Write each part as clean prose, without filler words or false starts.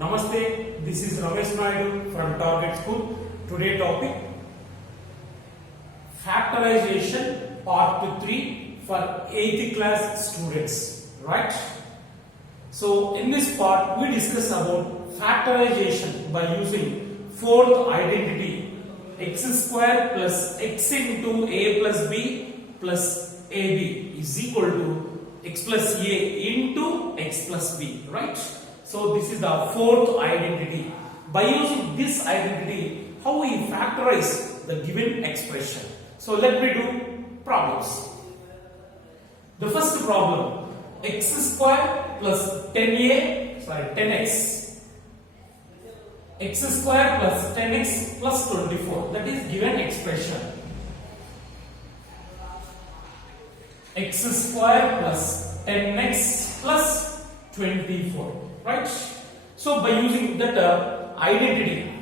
Namaste, this is Ramesh Naidu from Target School. Today topic Factorization Part 3 for 8th class students, right? So in this part we discuss about factorization by using fourth identity x square plus x into a plus b plus ab is equal to x plus a into x plus b, right? So this is the fourth identity. By using this identity, how we factorize the given expression. So let me do problems. The first problem, x square plus 10x x square plus 10x plus 24, that is given expression. X square plus 10x plus 24, right? So by using that identity,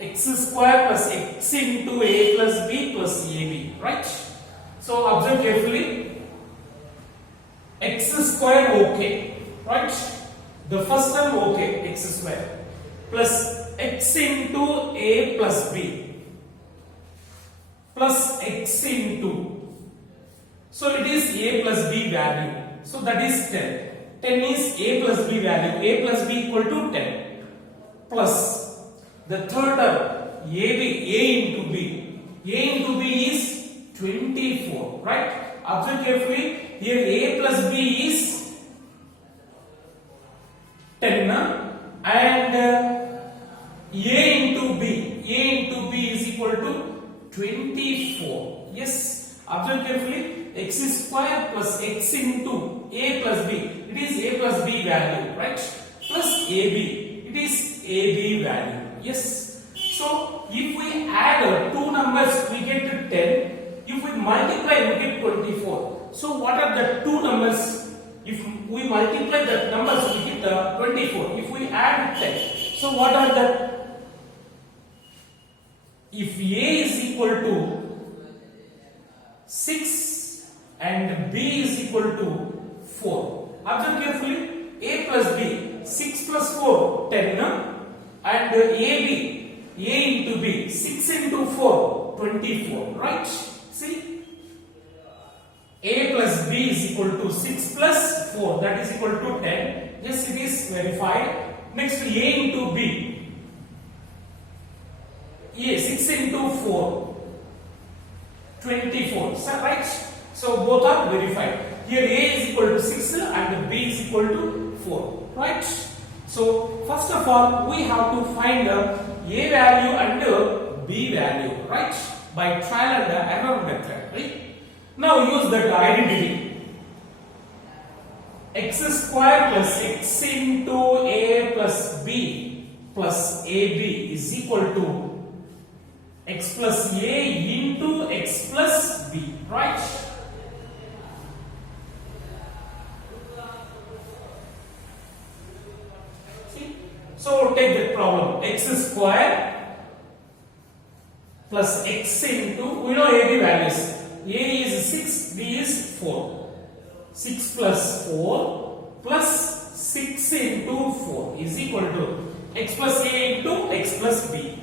x square plus x into a plus b plus ab, right? So observe carefully. X square okay, right? The first term okay, x square plus x into a plus b plus x into, so it is a plus b value, so that is 10. 10 is a plus b value, a plus b equal to 10 plus the third term a into b is 24, right? Observe carefully, here a plus b is 10 and a into b is equal to 24. Yes, observe carefully, x square plus x into a plus b, it is a plus b value, right? Plus ab, it is ab value. Yes, so if we add two numbers we get 10, if we multiply we get 24. So what are the two numbers? If we multiply the numbers we get 24. If we add 10, so what are the? If a is equal to 6 and b is equal to 4, observe carefully, a plus b, 6 plus 4, 10, and a into b, 6 into 4, 24, right? See, a plus b is equal to 6 plus 4, that is equal to 10. Yes, it is verified. Next, a into b, a 6 into 4, 24, so, right? So both are verified. Here a is equal to 6 and b is equal to 4, right? So first of all we have to find a value and b value, right? By trial and error method, right? Now use that identity. X square plus x into a plus b plus ab is equal to x plus a into x plus b, right? See? So take that problem. X square plus x into, we know ab values. A is 6, B is 4. 6 plus 4 plus 6 into 4 is equal to x plus a into x plus b.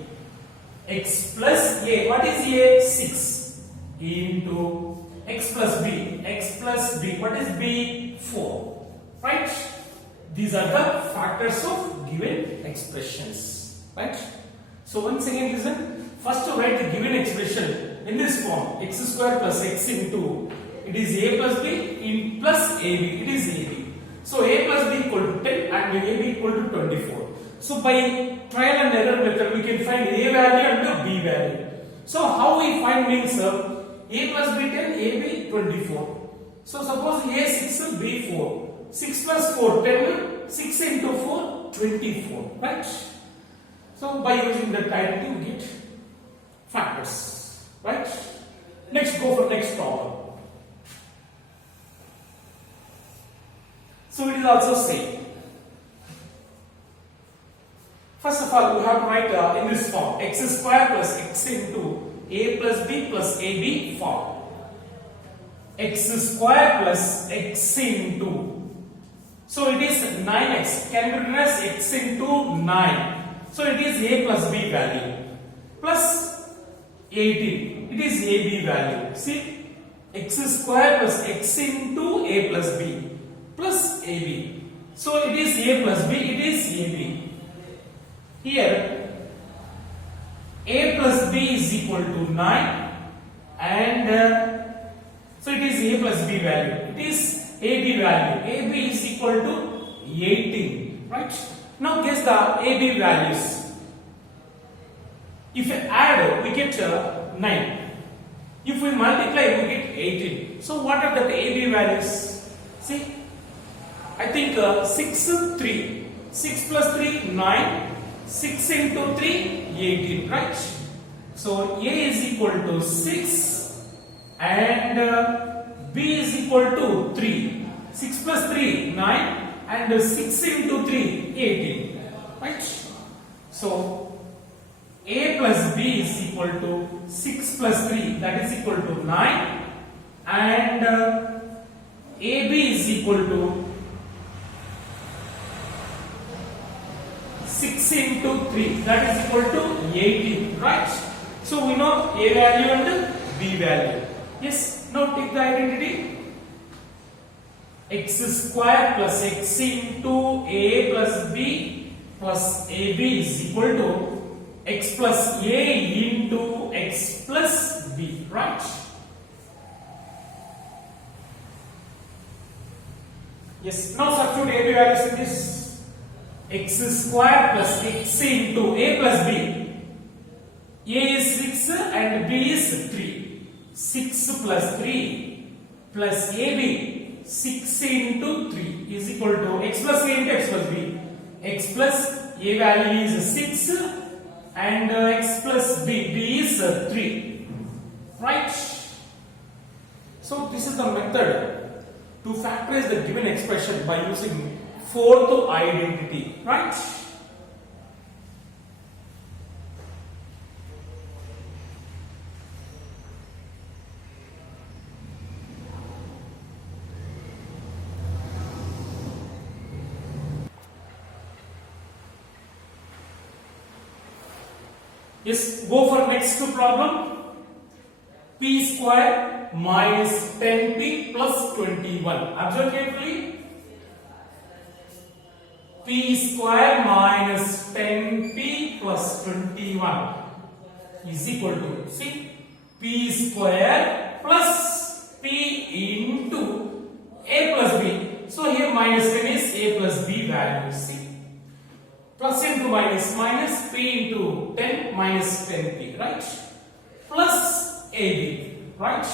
X plus a, what is a? 6 into x plus b. X plus b, what is b? 4. Right? These are the factors of given expressions. Right? So once again listen. First to write the given expression in this form, x square plus x into, it is a plus b in plus ab, it is ab. So a plus b equal to 10 and ab equal to 24. So by trial and error method we can find a value and b value. So how we find means a plus b 10, ab 24. So suppose a 6, b 4. 6 plus 4, 10, 6 into 4, 24, right? So by using that identity we get factors, right? Next, go for next problem. So it is also same. First of all, we have to write in this form x square plus x into a plus b plus ab form. X square plus x into So it is 9x. Can be written as x into 9. So it is a plus b value. Plus 18. It is ab value. See, x square plus x into a plus b plus ab. So it is a plus b. It is ab. Here a plus b is equal to 9 and so it is a plus b value. It is ab value. ab is equal to 18, right? Now guess the ab values. If we add, we get 9. If we multiply, we get 18. So what are the ab values? See, I think 6, 3. 6 plus 3, 9. 6 into 3, 18, right? So a is equal to 6 and b is equal to 3. 6 plus 3, 9 and 6 into 3, 18, right? So a plus b is equal to 6 plus 3, that is equal to 9 and ab is equal to 6 into 3, that is equal to 18, right? So we know a value and b value. Yes, now take the identity. X square plus x into a plus b plus ab is equal to x plus a into x plus b, right? Yes, now substitute ab values in this. X square plus x into a plus b. A is 6 and b is 3. 6 plus 3 plus ab. 6 into 3 is equal to x plus a into x plus b. X plus a value is 6 and x plus b is 3. Right? So this is the method to factorize the given expression by using fourth identity, right? Yes, go for next problem. P square minus 10p plus 21. Observe carefully. P square minus 10p plus 21 is equal to, see, p square plus p into a plus b. So here minus 10 is a plus b value, see. Plus into minus, minus p into 10 minus 10p, right? Plus ab, right?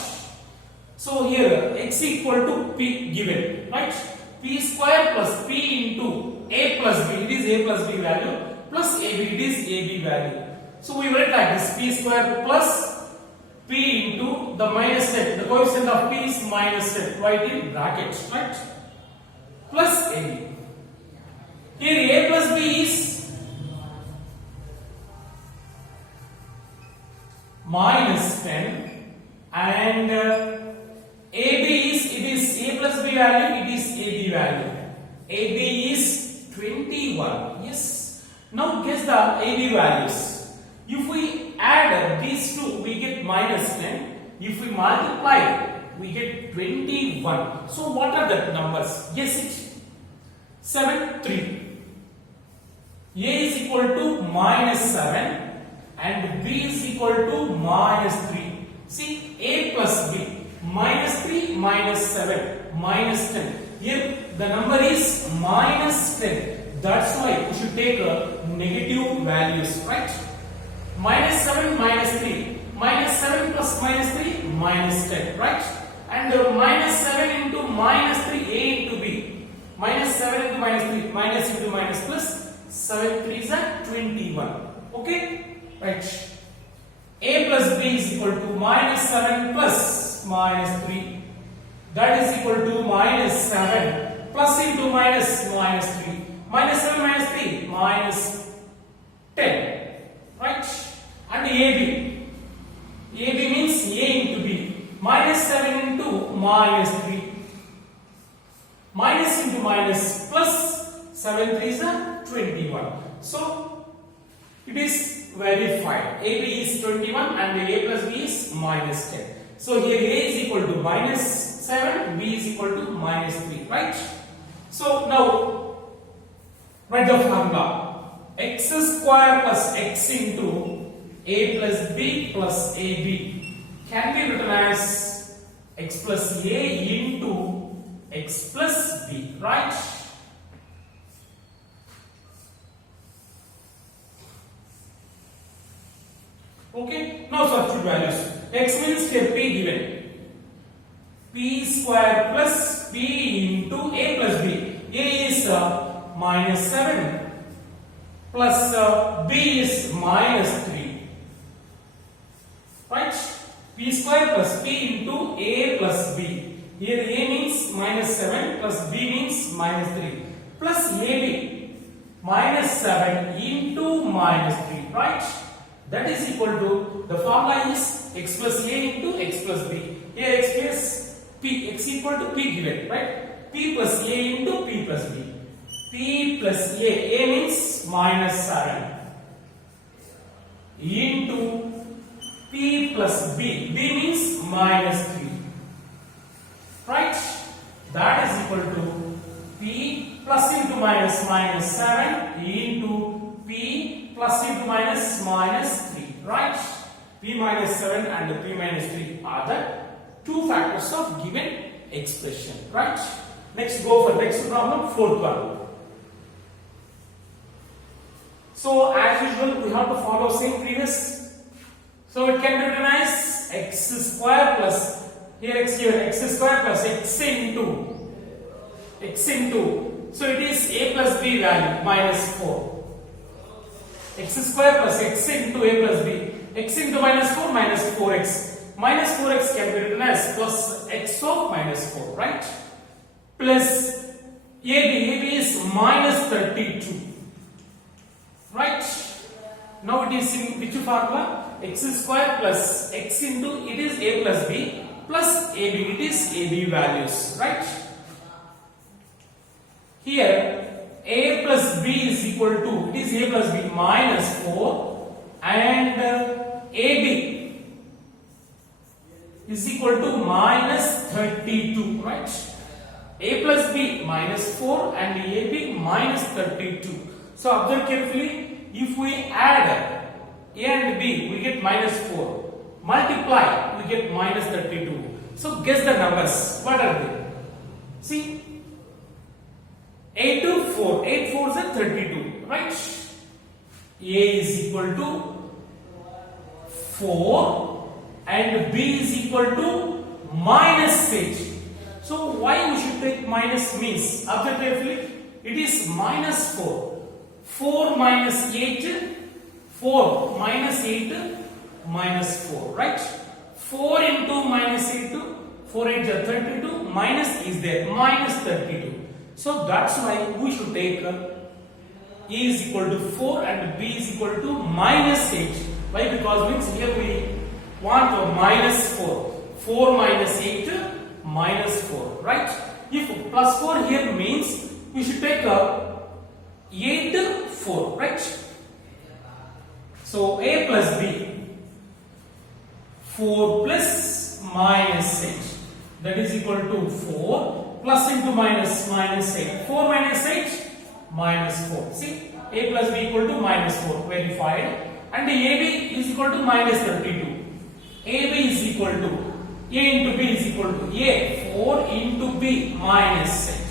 So here x equal to p given, right? P square plus p into a plus b, it is a plus b value, plus ab, it is ab value. So we write like this, p square plus p into the minus 10, the coefficient of p is minus 10, write in brackets, right? Plus ab. Here a plus b is minus 10 and ab is, it is a plus b value, it is ab value. AB is 21. Yes. Now guess the AB values. If we add these two, we get minus 10. If we multiply, we get 21. So what are the numbers? Guess it. 7, 3. A is equal to minus 7 and B is equal to minus 3. See, A plus B. Minus 3, minus 7, minus 10. Here the number is minus 10. That's why we should take negative values, right? Minus 7, minus 3. Minus 7 plus minus 3, minus 10, right? And minus 7 into minus 3, A into B. Minus 7 into minus 3, minus into minus plus. 7 3s are 21. Okay? Right. A plus B is equal to minus 7 plus minus 3. That is equal to minus 7 plus into minus 3. Minus 7 minus 3 minus 10. Right? And AB. AB means A into B. Minus 7 into minus 3. Minus into minus plus 7 3s are 21. So it is verified. AB is 21 and A plus B is minus 10. So here A is equal to minus 7, B is equal to minus 3, right? So now write the formula. X square plus x into A plus B plus AB can be written as x plus A into x plus B, right? Okay, now substitute values. X means here P given. P square plus P into A plus B. A is minus 7 plus B is minus 3. Right? P square plus P into A plus B. Here A means minus 7 plus B means minus 3 plus AB minus 7 into minus 3. Right? That is equal to, the formula is x plus A into x plus B. Here x plus P, x equal to P given, right? P plus A into P plus B. P plus A means minus 7 into P plus B, B means minus 3, right? That is equal to P plus into minus minus 7 into P plus into minus minus 3, right? P minus 7 and P minus 3 are the two factors of given expression, right? Next, go for next problem, fourth one. So as usual, we have to follow same previous. So it can be written as x square plus here x square plus x into. So it is A plus B value minus 4. X square plus x into A plus B. X into minus 4 minus 4x. Minus 4x can be written as plus x of minus 4, right? Plus AB is minus 32. Right? Now it is in which formula? X square plus x into, it is A plus B plus AB, it is AB values, right? Here A plus B is equal to, it is A plus B minus 4 and AB is equal to minus 32, right? A plus B minus 4 and AB minus 32. So observe carefully, if we add A and B, we get minus 4. Multiply, we get minus 32. So guess the numbers. What are they? See, 8 to 4. 8 4s are 32, right? A is equal to 4 and B is equal to minus 8. So why we should take minus means? Observe carefully, it is minus 4. 4 minus 8, 4 minus 8 minus 4, right? 4 into minus 8, 4 8 is 32, minus is there, minus 32. So that's why we should take A is equal to 4 and B is equal to minus 8. Why? Because means here we want a minus 4. 4 minus 8 minus 4, right? If plus 4 here means we should take a 8 4, right? So A plus B, 4 plus minus 8, that is equal to 4 plus into minus minus 8. 4 minus 8 minus 4. See, A plus B equal to minus 4, verified. And AB is equal to minus 32. AB is equal to A into B is equal to A 4 into B minus 8.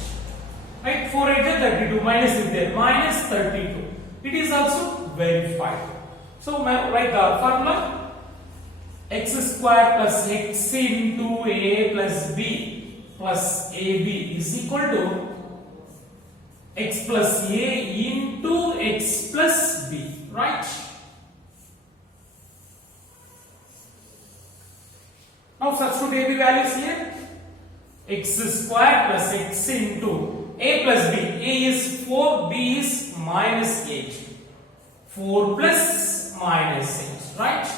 Right, 4 8 is 32, minus is there, minus 32. It is also verified. So write the formula, x square plus x into A plus B plus AB is equal to x plus A into x plus B, right? Now substitute AB values here. X square plus x into A plus B. A is 4, B is minus 8. 4 plus minus 8, right?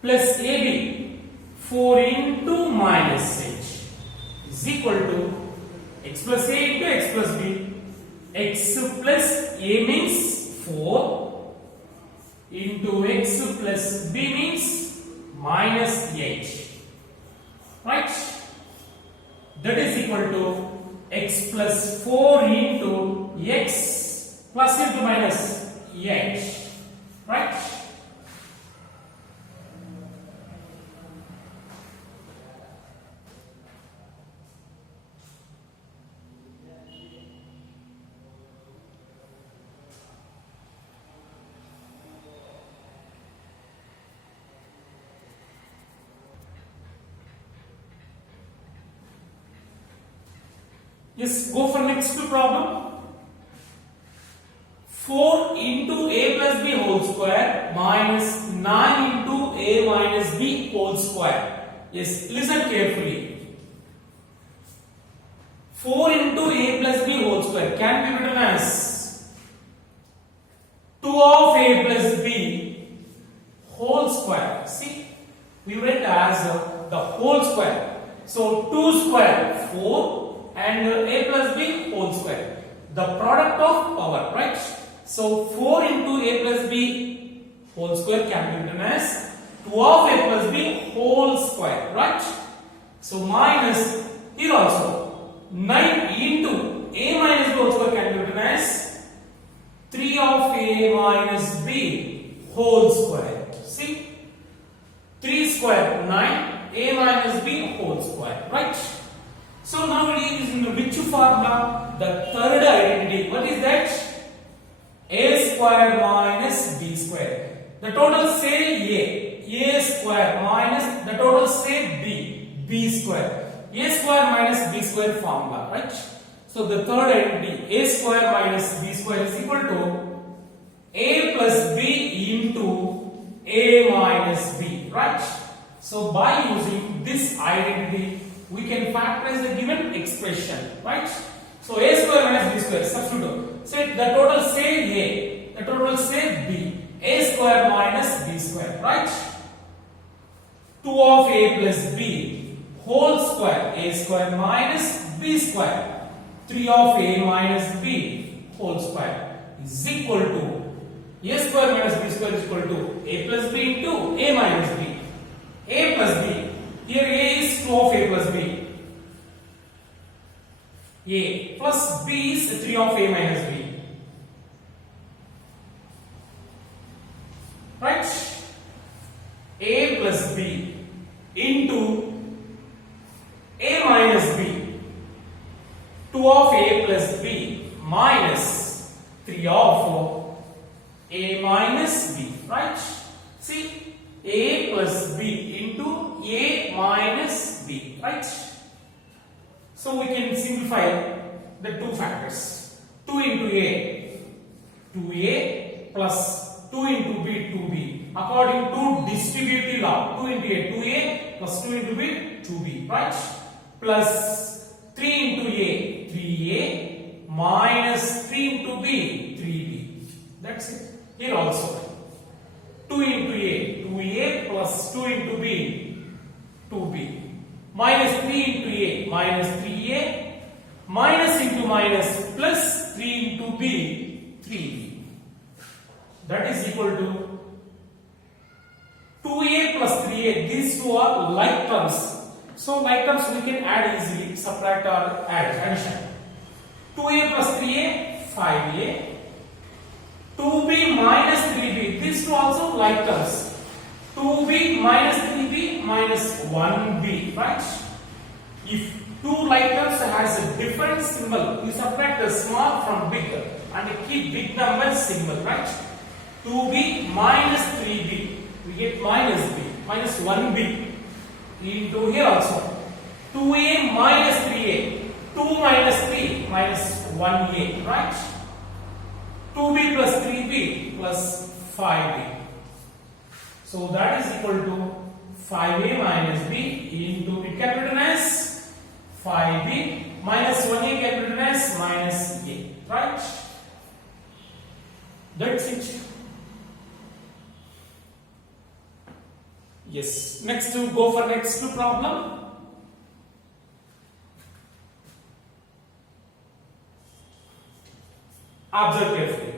Plus AB, 4 into minus 8 is equal to x plus A into x plus B. x plus a means 4 into x plus b means minus 8, right? That is equal to x plus 4 into x plus into minus 8, right? Yes, go for next problem. 4 into a plus b whole square minus 9 into a minus b whole square. Yes, listen carefully. 4 into a plus b whole square can be written as 2 of a plus b whole square. See, we write as the whole square. So 2 square 4 and a plus b whole square, the product of power, right? So 4 into a plus b whole square can be written as 2 of a plus b whole square, right? So minus here also 9 into a minus b whole square can be written as 3 of a minus b whole square. See, 3 square 9, a minus b whole square, right? So now it is in which formula? The third identity. What is that? A square minus b square. The total say a square minus the total say b square. A square minus b square formula, right? So the third identity, a square minus b square is equal to a plus b into a minus b, right? So by using this identity, we can factorize the given expression, right? So a square minus b square, substitute. Say the total say a, the total say b. A square minus b square, right? 2 of a plus b whole square, a square minus b square. 3 of a minus b whole square is equal to a square minus b square is equal to a plus b into a minus b. A plus b. Here a is 2 of a plus b. A plus b is 3 of a minus b. Right? A plus b into a minus b. 2 of a plus b minus 3 of a minus b. Right? See? A plus b into a minus b, right? So we can simplify the two factors. 2 into a, 2a plus 2 into b, 2b. According to distributive law, 2 into a, 2a plus 2 into b, 2b, right? Plus 3 into a, 3a minus 3 into b, 3b. That's it. Here also. 2 into a, 2a plus 2 into b, 2b. Minus 3 into a, minus 3a. Minus into minus plus 3 into b, 3b. That is equal to 2a plus 3a. These two are like terms. So like terms we can add easily, subtract or add, addition. 2a plus 3a, 5a. 2b minus 3b, these two also like terms. 2b minus 3b minus 1b, right? If two like terms has a different symbol, you subtract the small from big and keep big number symbol, right? 2b minus 3b, we get minus b, minus 1b into here also. 2a minus 3a, 2 minus 3 minus 1a, right? 2b plus 3b plus 5b. So that is equal to 5a minus b into, it can be written as 5b minus 1a can be written as minus a, right? That's it. Yes. Next to go for next problem. Observe carefully.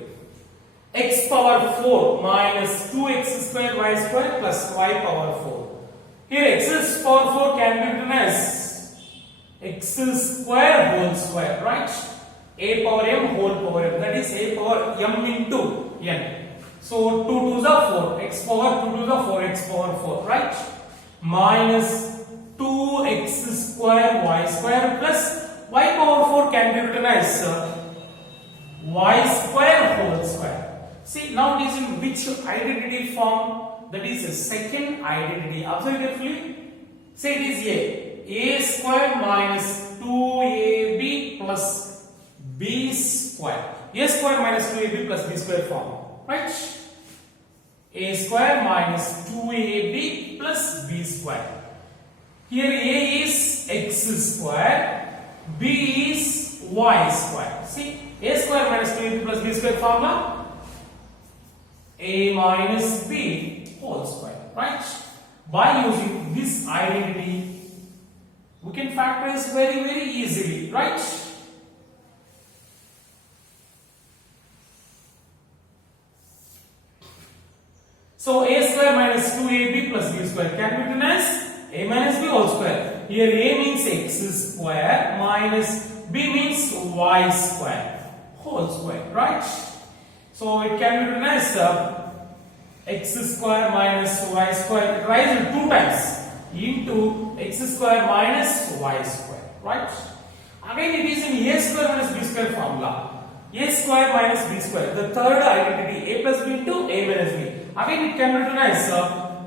X power 4 minus 2x square y square plus y power 4. Here x power 4 can be written as x square whole square, right? A power m whole power m, that is a power m into n. So 2 to the 4, x power 2 to the 4, x power 4, right? Minus 2x square y square plus y power 4 can be written as y square whole square. See, now it is in which identity form? That is a second identity. Observe carefully. Say it is a square minus 2ab plus b square. A square minus 2ab plus b square form, right? A square minus 2ab plus b square. Here a is x square, b is y square. See, a square minus 2ab plus b square formula, a minus b whole square, right? By using this identity, we can factorize very easily, right? So a square minus 2ab plus b square can be written as a minus b whole square. Here a means x square minus b means y square whole square, right? So it can be written as x square minus y square. It rises 2 times into x square minus y square, right? Again it is in a square minus b square formula. A square minus b square. The third identity, a plus b into a minus b. Again it can be written as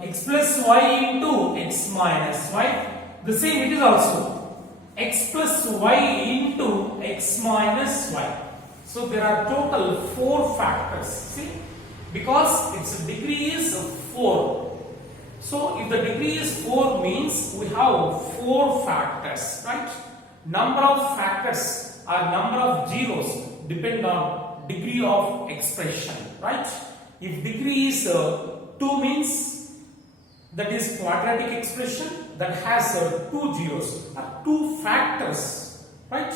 x plus y into x minus y. The same it is also x plus y into x minus y. So there are total 4 factors. See, because its degree is 4. So if the degree is 4 means we have 4 factors, right? Number of factors or number of zeros depend on degree of expression, right? If degree is 2 means that is quadratic expression that has 2 zeros or 2 factors, right?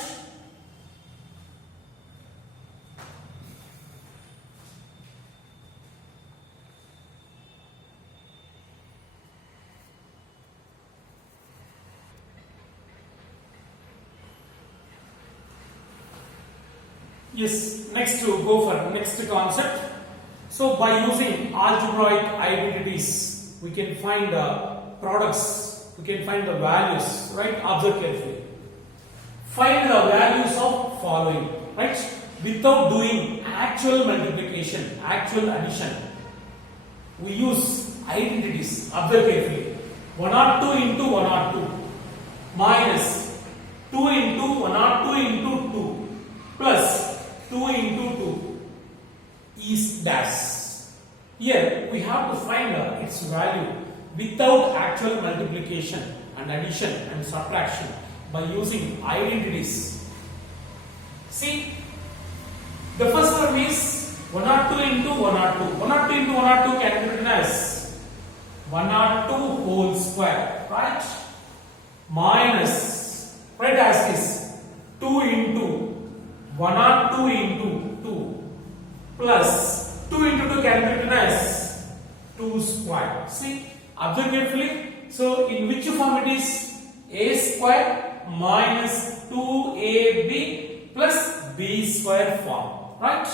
Yes, next to go for next concept. So by using algebraic identities, we can find the products, we can find the values, right? Observe carefully. Find the values of following, right? Without doing actual multiplication, actual addition. We use identities. Observe carefully. 102 into 102 minus 2 into 102 into 2 plus 2 into 2 is dash. Here we have to find its value without actual multiplication and addition and subtraction by using identities. See, the first one is 102 into 102. 102 into 102 can be written as 102 whole square, right? Minus, right, as this 2 into 102 into 2 plus 2 into 2 can be written as 2 square. See, observe carefully. So in which form it is? A square minus 2ab plus b square form, right?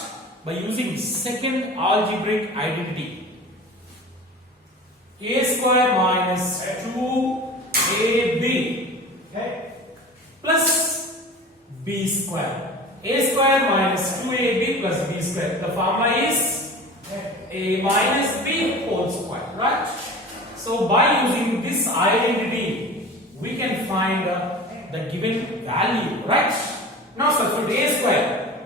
By using second algebraic identity. A square minus 2ab, okay, plus b square. A square minus 2ab plus b square. The formula is a minus b whole square, right? So by using this identity, we can find the given value, right? Now substitute a square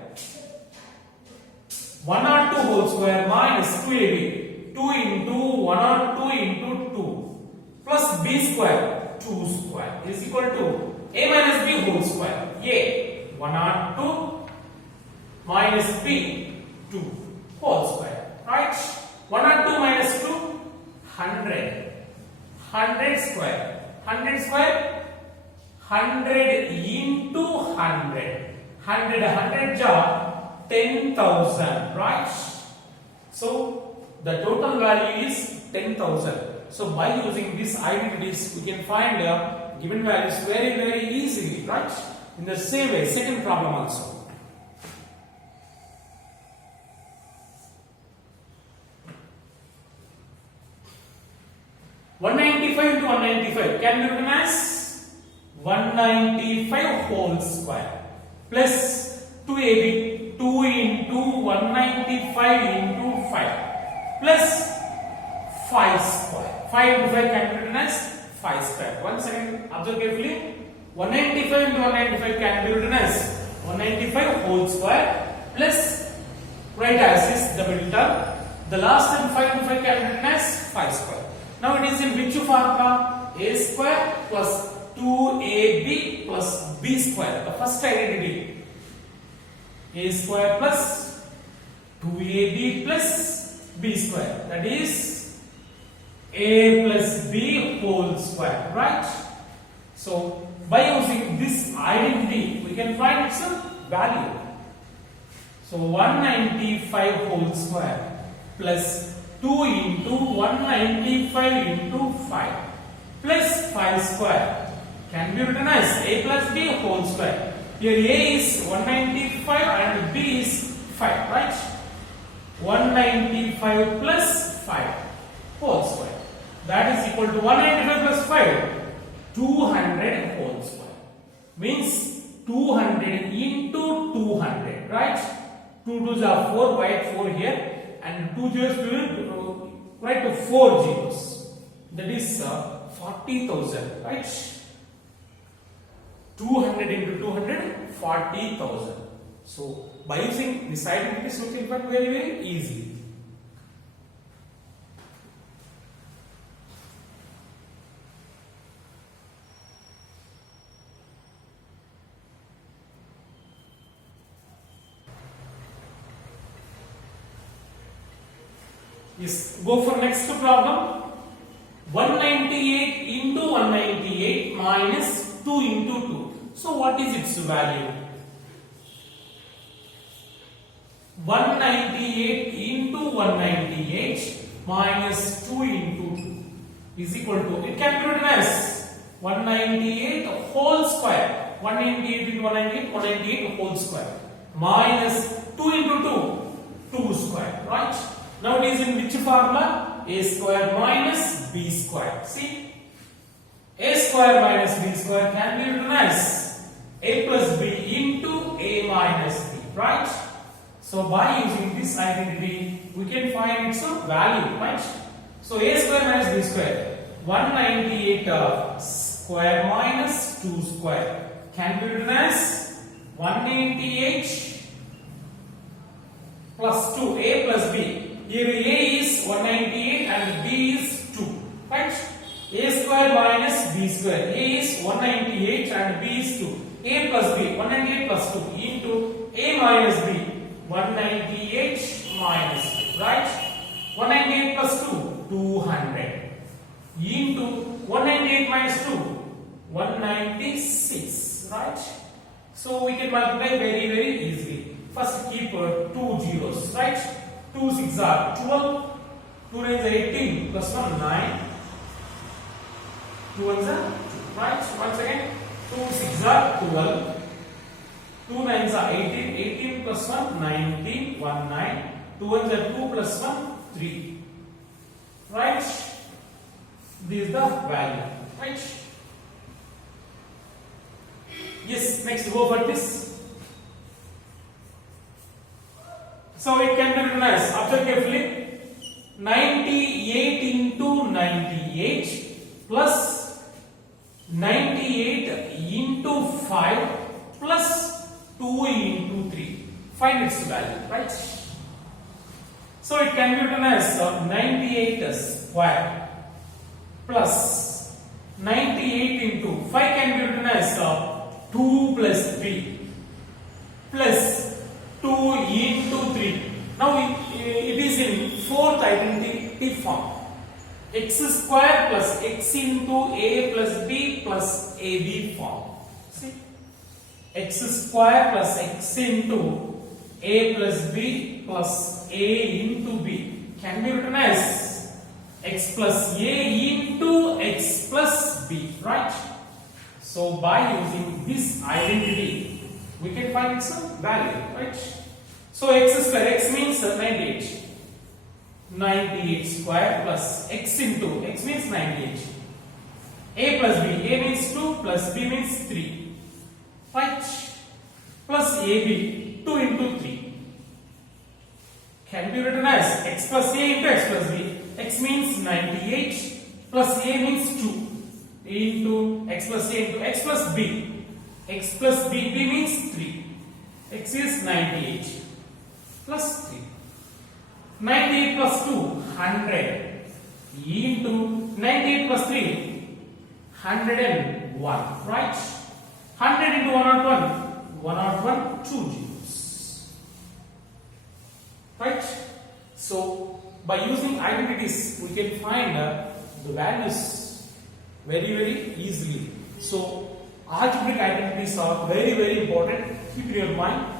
102 whole square minus 2ab, 2 into 102 into 2 plus b square 2 square is equal to a minus b whole square. A 102 minus b 2 whole square, right? 102 minus 2 100. 100 square. 100 square 100 into 100. 100 jar 10,000, right? So the total value is 10,000. So by using these identities, we can find given values very easily, right? In the same way, second problem also. (195 into 195) can be written as 195 whole square plus 2ab, 2 into 195 into 5 plus 5 square. 5 into 5 can be written as 5 square. Once again, observe carefully. 195 into 195 can be written as 195 whole square plus, right as is the middle term. The last term 5 into 5 can be written as 5 square. Now it is in which formula? A square plus 2ab plus b square. The first identity. A square plus 2ab plus b square. That is a plus b whole square, right? So by using this identity, we can find its value. So 195 whole square plus 2 into 195 into 5 plus 5 square can be written as a plus b whole square. Here a is 195 and b is 5, right? 195 plus 5 whole square. That is equal to 195 plus 5, 200 whole square. Means 200 into 200, right? 2 2s are 4, write 4 here. And 2 zeros will write to 4 zeros. That is 40,000, right? 200 into 200, 40,000. So by using this identity, we can find very easily. Yes, go for next problem. 198 into 198 minus 2 into 2. So what is its value? 198 into 198 minus 2 into 2 is equal to, it can be written as 198 whole square. 198 into 198, 198 whole square minus 2 into 2, 2 square, right? Now it is in which formula? A square minus b square. See, a square minus b square can be written as a plus b into a minus b, right? So by using this identity, we can find its value, right? So a square minus b square, 198 square minus 2 square can be written as 198 plus 2, a plus b. Here a is 198 and b is 2, right? A square minus b square. A is 198 and b is 2. A plus b, 198 plus 2 into a minus b, 198 minus 2, right? 198 plus 2, 200 into 198 minus 2, 196, right? So we can multiply very easily. First keep 2 zeros, right? 2 6s are 12, 2 9s are 18, plus 1 9, 2 1s are 2, right? Once again, 2 6s are 12, 2 9s are 18, 18 plus 1 19, 1 9, 2 1s are 2 plus 1 3, right? This is the value, right? Yes, next go for this. So it can be written as, observe carefully, 98 into 98 plus 98 into 5 plus 2 into 3. Find its value, right? So it can be written as 98 square plus 98 into 5 can be written as 2 plus 3 plus 2 into 3. Now it is in fourth identity form. X square plus x into a plus b plus ab form. See, x square plus x into A plus B plus A into B can be written as x plus A into x plus B, right? So by using this identity, we can find its value, right? So x square, x means 98. 98 square plus x into x means 98. A plus B, A means 2 plus B means 3, right? Plus AB, 2 into 3 can be written as x plus A into x plus B. X means 98 plus A means 2 into x plus A into x plus B. X plus B, B means 3. X is 98 plus 3. 98 plus 2, 100 into 98 plus 3, 101, right? 100 into 101, 101, 2 zeros, right? So by using identities, we can find the values very easily. So algebraic identities are very important. Keep in your mind.